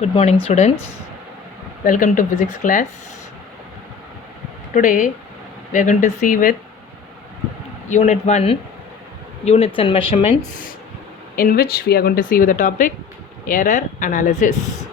Good morning, students. Welcome to physics class. Today we are going to see with unit 1 units and measurements, in which we are going to see with the topic error analysis.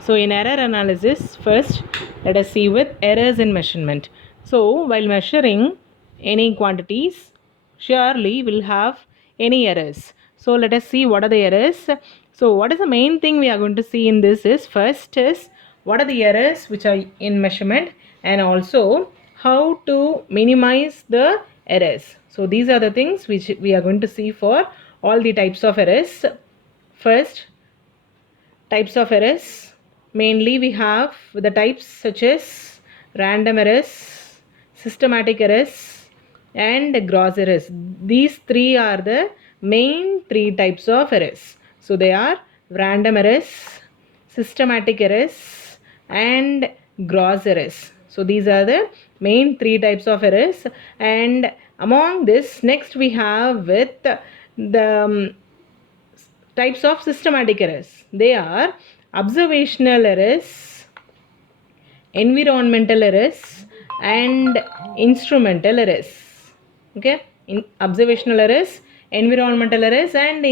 So in error analysis, first let us see with errors in measurement. So while measuring any quantities, surely we'll have any errors. So let us see what are the errors. So what is the main thing we are going to see in this is, first is what are the errors which are in measurement, and also how to minimize the errors. So these are the things which we are going to see for all the types of errors. First, types of errors. Mainly we have the types such as random errors, systematic errors, and gross errors. These three are the main three types of errors. So they are random errors, systematic errors, and gross errors. So these are the main three types of errors. And among this, next we have with the types of systematic errors. They are observational errors, environmental errors, and instrumental errors. Okay, in observational errors, environmental errors, and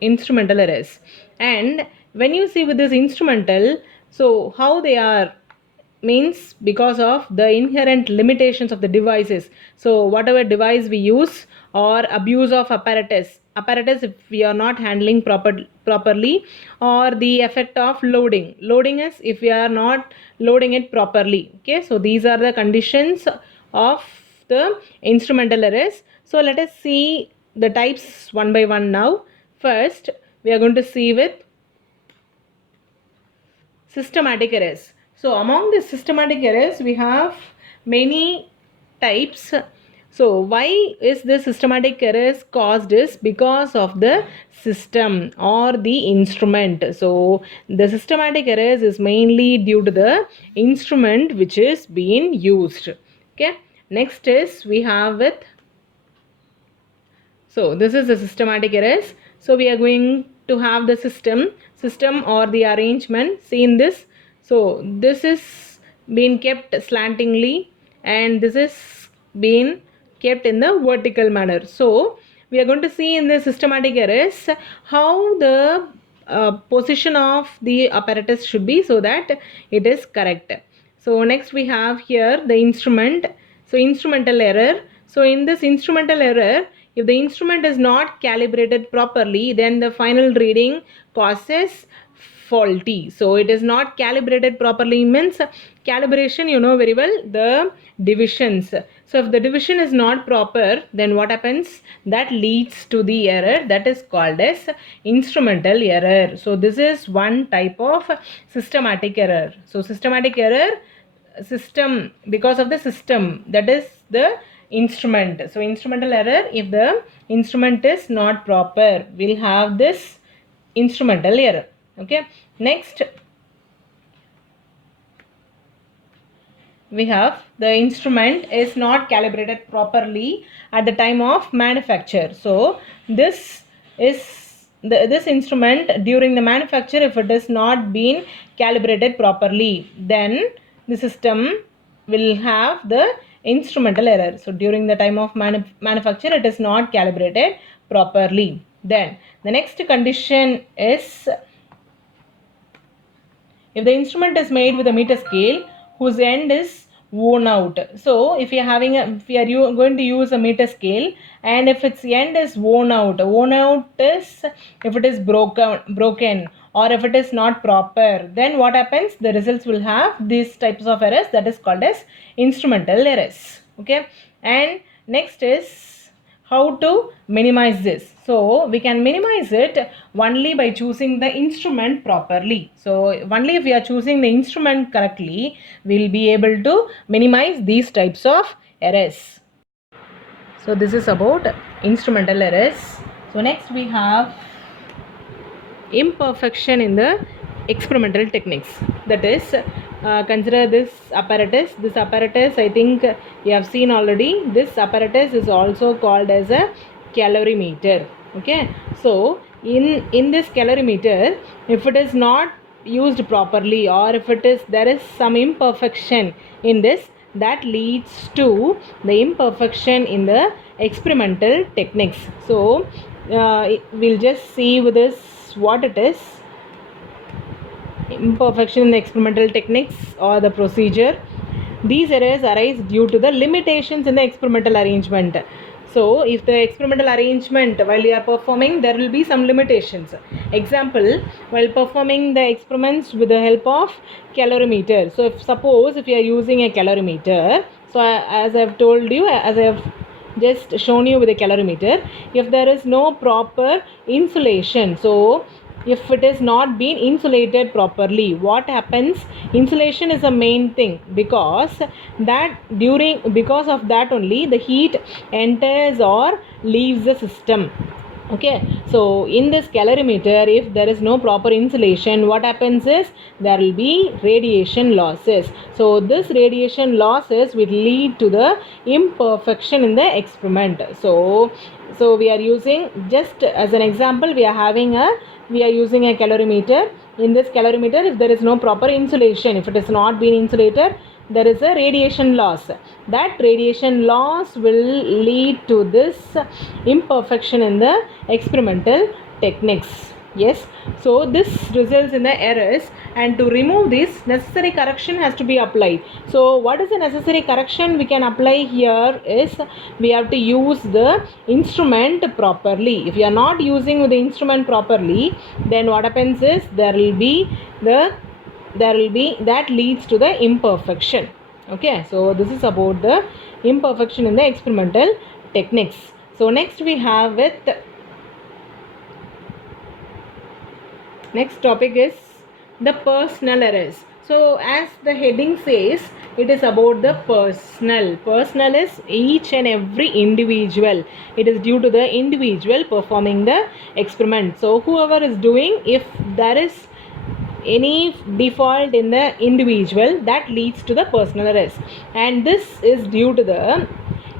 instrumental errors. And when you see with this instrumental, so how they are means because of the inherent limitations of the devices. So whatever device we use, or abuse of apparatus if we are not handling properly, or the effect of loading is if we are not loading it properly. Okay, so these are the conditions of the instrumental errors. So let us see the types one by one now. First we are going to see with systematic errors. So among the systematic errors we have many types. So why is the systematic errors caused is because of the system or the instrument. So the systematic errors is mainly due to the instrument which is being used. Okay, next is we have with, so this is the systematic errors. So we are going to have the system or the arrangement. See in this. So this is being kept slantingly, and this is being kept in the vertical manner. So we are going to see in the systematic errors how the position of the apparatus should be so that it is correct. So next we have here the instrument. So instrumental error. So in this instrumental error, if the instrument is not calibrated properly, then the final reading causes faulty. So it is not calibrated properly means calibration, you know very well, the divisions. So if the division is not proper, then what happens? That leads to the error that is called as instrumental error. So this is one type of systematic error. So systematic error, system, because of the system, that is the instrument. So instrumental error, if the instrument is not proper, we'll have this instrumental error. Okay, next we have the instrument is not calibrated properly at the time of manufacture. So this is this instrument during the manufacture, if it is not been calibrated properly, then the system will have the instrumental error. So during the time of manufacture, it is not calibrated properly. Then the next condition is, if the instrument is made with a meter scale whose end is worn out. So if you are having if we are going to use a meter scale, and if its end is worn out is if it is broken, or if it is not proper, then what happens? The results will have these types of errors, that is called as instrumental errors. Okay, and next is how to minimize this. So we can minimize it only by choosing the instrument properly. So only if we are choosing the instrument correctly, we will be able to minimize these types of errors. So this is about instrumental errors. So next we have imperfection in the experimental techniques. That is, consider this apparatus. This apparatus, I think you have seen already. This apparatus is also called as a calorimeter. Okay, so in this calorimeter, if it is not used properly, or if it is there is some imperfection in this, that leads to the imperfection in the experimental techniques. So we'll just see with this what it is. Imperfection in the experimental techniques or the procedure. These errors arise due to the limitations in the experimental arrangement. So if the experimental arrangement while you are performing, there will be some limitations. Example, while performing the experiments with the help of calorimeter. So if you are using a calorimeter, so as I have told you, as I have just shown you with a calorimeter, if there is no proper insulation, so if it is not been insulated properly, what happens? Insulation is a main thing, because of that only the heat enters or leaves the system. Okay, so in this calorimeter, if there is no proper insulation, what happens is there will be radiation losses. So this radiation losses will lead to the imperfection in the experiment. So we are using, just as an example, we are using a calorimeter. In this calorimeter, if there is no proper insulation, if it is not been insulated, there is a radiation loss. That radiation loss will lead to this imperfection in the experimental techniques. Yes, so this results in the errors, and to remove this, necessary correction has to be applied. So what is the necessary correction we can apply here is, we have to use the instrument properly. If you are not using the instrument properly, then what happens is that leads to the imperfection. Okay, so this is about the imperfection in the experimental techniques. So next we have next topic is the personal errors. So as the heading says, it is about the personal. Personal is each and every individual. It is due to the individual performing the experiment. So whoever is doing, if there is any default in the individual, that leads to the personal errors, and this is due to the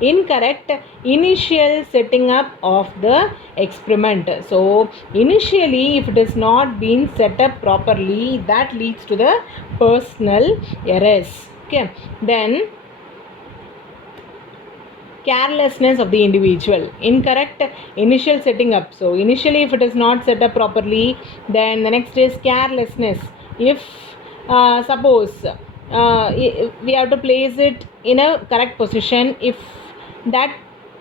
incorrect initial setting up of the experiment. So initially, if it is not been set up properly, that leads to the personal errors. Okay, then carelessness of the individual, incorrect initial setting up. So initially, if it is not set up properly, then the next is carelessness. If suppose we have to place it in a correct position, if that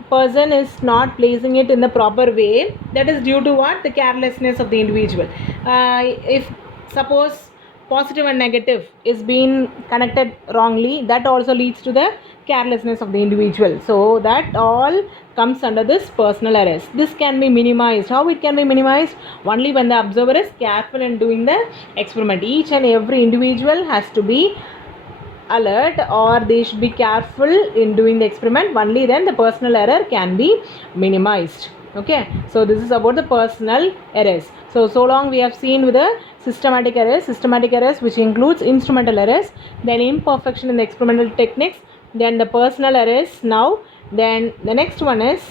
person is not placing it in the proper way, that is due to what? The carelessness of the individual. If suppose positive and negative is being connected wrongly, that also leads to the carelessness of the individual. So that all comes under this personal errors. This can be minimized. How it can be minimized? Only when the observer is careful in doing the experiment. Each and every individual has to be alert, or they should be careful in doing the experiment. Only then the personal error can be minimized. Okay, so this is about the personal errors. So long we have seen with the systematic errors which includes instrumental errors, then imperfection in the experimental techniques, then the personal errors. Now then the next one is,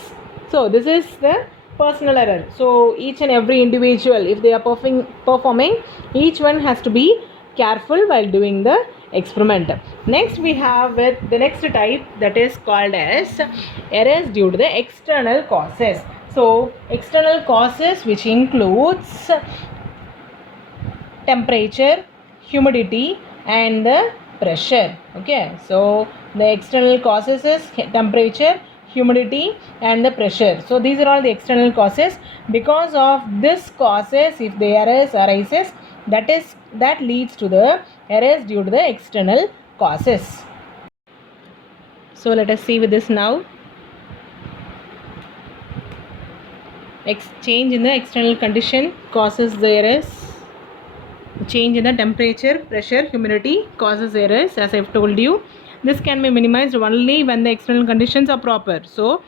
so this is the personal error. So each and every individual, if they are performing, each one has to be careful while doing the experiment. Next we have with the next type, that is called as errors due to the external causes. So external causes which includes temperature, humidity and the pressure. Okay, so the external causes is temperature, humidity and the pressure. So these are all the external causes. Because of this causes, if the errors arises, that leads to the errors due to the external causes. So let us see with this now. Change in the external condition causes the errors. Change in the temperature, pressure, humidity causes errors, as I have told you. This can be minimized only when the external conditions are proper. So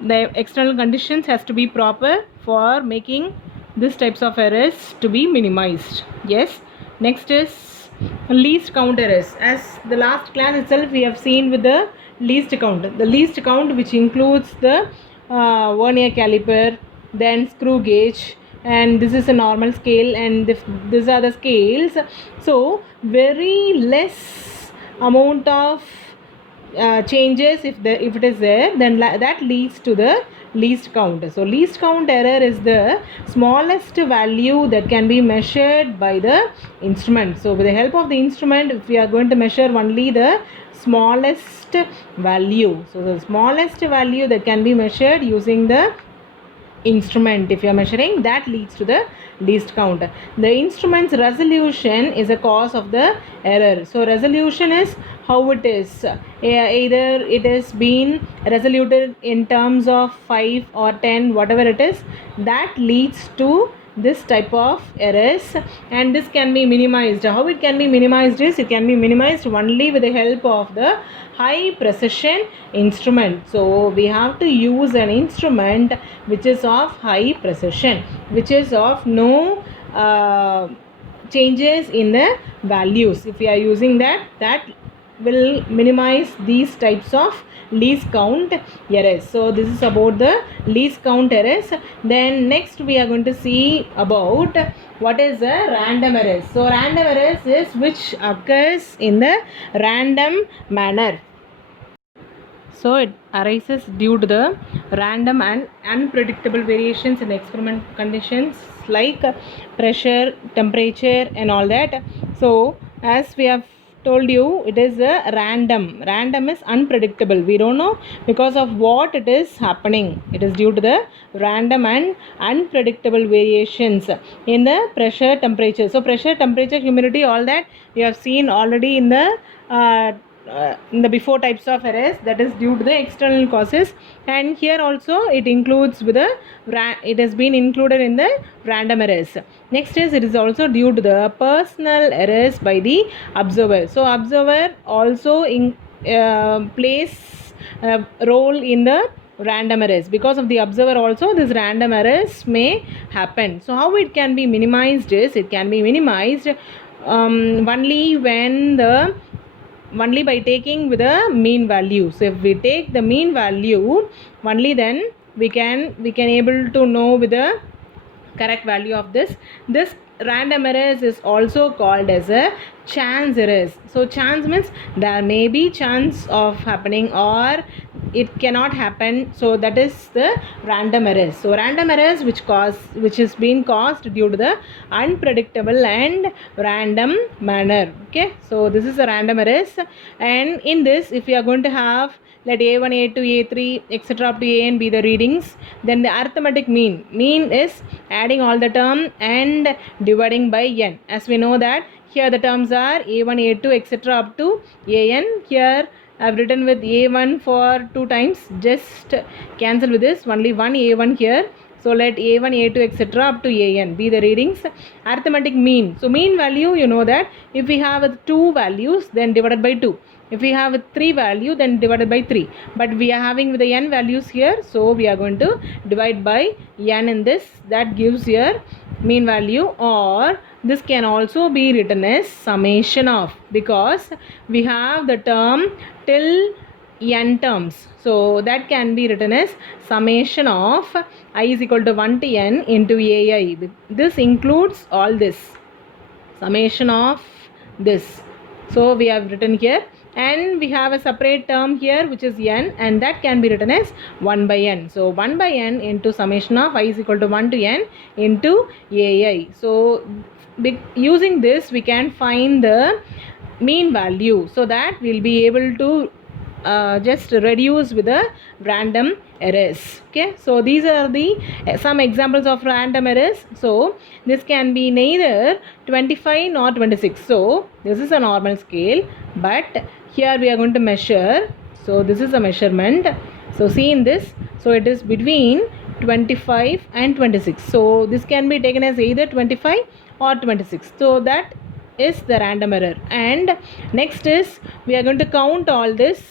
the external conditions has to be proper for making these types of errors to be minimized. Yes. Next is least count errors. As the last class itself we have seen with the least count. The least count which includes the vernier caliper, then screw gauge, and this is a normal scale, and these are the scales. So very less amount of changes, if it is there, then that leads to the least count. So least count error is the smallest value that can be measured by the instrument. So with the help of the instrument, if we are going to measure only the smallest value, so the smallest value that can be measured using the instrument, if you are measuring, that leads to the least count. The instrument's resolution is a cause of the error. So resolution is how it is, either it is being resoluted in terms of 5 or 10, whatever it is, that leads to this type of errors, and this can be minimized. How it can be minimized is, it can be minimized only with the help of the high precision instrument. So we have to use an instrument which is of high precision, which is of no changes in the values. If we are using that, that will minimize these types of least count errors. So this is about the least count errors. Then next we are going to see about what is a random errors. So random errors is which occurs in the random manner. So it arises due to the random and unpredictable variations in the experiment conditions like pressure, temperature and all that. So as we have told you, it is a random. Random is unpredictable. We don't know because of what it is happening. It is due to the random and unpredictable variations in the pressure, temperature. So pressure, temperature, humidity, all that we have seen already in the before types of errors, that is due to the external causes, and here also it includes with the it has been included in the random errors. Next is, it is also due to the personal errors by the observer. So observer also plays a role in the random errors. Because of the observer also, these random errors may happen. So how it can be minimized is, it can be minimized only by taking with a mean value. So if we take the mean value, only then we can able to know with the correct value of this random errors is also called as a chance errors. So chance means there may be chance of happening or it cannot happen. So that is the random errors. So random errors which is being caused due to the unpredictable and random manner. Okay, so this is a random errors, and in this, if we are going to have, let A1, A2, A3, etc. up to AN be the readings, then the arithmetic mean is adding all the term and dividing by n. As we know that here the terms are A1, A2, etc. up to AN. Here I have written with A1 for 2 times, just cancel with this, only one A1 here. So let A1, A2, etc. up to AN be the readings. Arithmetic mean. So mean value, you know that if we have 2 values, then divided by 2. If we have 3 value, then divided by 3. But we are having with the n values here, so we are going to divide by n in this. That gives your mean value, or this can also be written as summation of, because we have the term till n terms. So that can be written as summation of I is equal to 1 to n into ai. This includes all this, summation of this. So we have written here, and we have a separate term here which is n, and that can be written as 1 by n. So 1 by n into summation of I is equal to 1 to n into ai. So using this we can find the mean value, so that we will be able to just reduce with the random errors. Okay, so these are the some examples of random errors. So this can be neither 25 nor 26. So this is a normal scale, but here we are going to measure. So this is a measurement. So see in this, so it is between 25 and 26. So this can be taken as either 25 or 26. So that is the random error. And next is, we are going to count all this,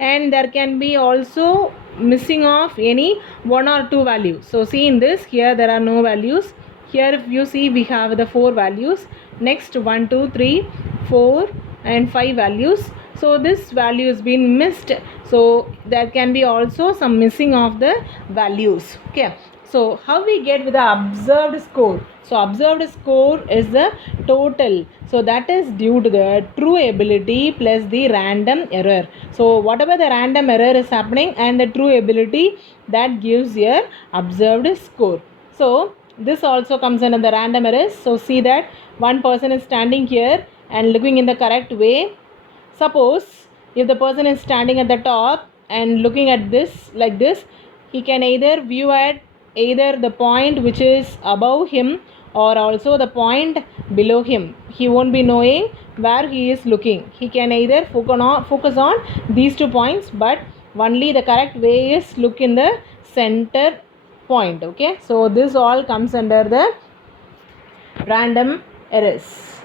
and there can be also missing of any 1 or 2 values. So see in this, here there are no values. Here if you see, we have the 4 values. Next 1, 2, 3, 4 and 5 values. So this value has been missed. So there can be also some missing of the values. Okay, So how we get with the observed score? So observed score is the total. So that is due to the true ability plus the random error. So whatever the random error is happening and the true ability, that gives your observed score. So this also comes under the random errors. So see that one person is standing here and looking in the correct way. Suppose if the person is standing at the top and looking at this like this, he can either view at either the point which is above him or also the point below him. He won't be knowing where he is looking. He can either focus on these 2 points, but only the correct way is look in the center point. Okay, so this all comes under the random errors.